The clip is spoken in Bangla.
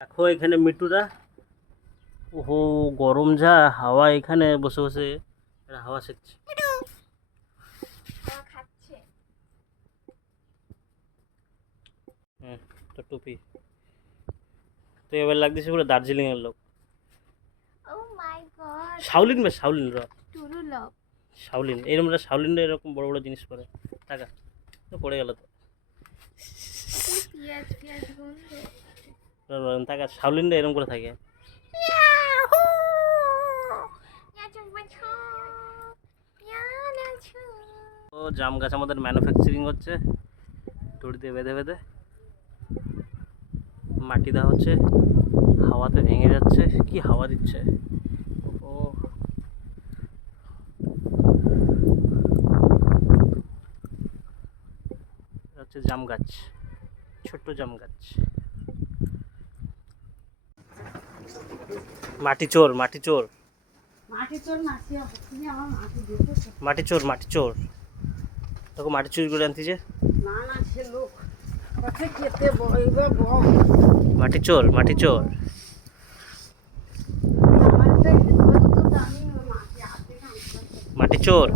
দেখো এখানে মিটুরা, ওহো গরম যা হাওয়া, এখানে বসে বসে এরা হাওয়া সেকছে। হ্যাঁ, তো টুপি তো এবার লাগতেছে পুরো দার্জিলিং এর লোক। শাওলিন বে শাওলিন র শাওলিন এরকম শাওলিন এরকম বড় বড় জিনিস করে টাকা তো পড়ে গেল তো টাকা শাওলিন এরকম করে থাকে। ও জাম গাছ আমাদের ম্যানুফ্যাকচারিং হচ্ছে, দড়ি দিয়ে বেঁধে বেঁধে মাটি দেওয়া হচ্ছে, হাওয়াতে ভেঙে যাচ্ছে। কি হাওয়া দিচ্ছে! ও হচ্ছে জাম গাছ, ছোট্ট জাম গাছ। মাটি চোর মাটি চোর মাটি চোর মাটি চোর, দেখো মাটি চুরি করে আনতেছে। মাটি চোর মাটি চোর। মাটি চোর।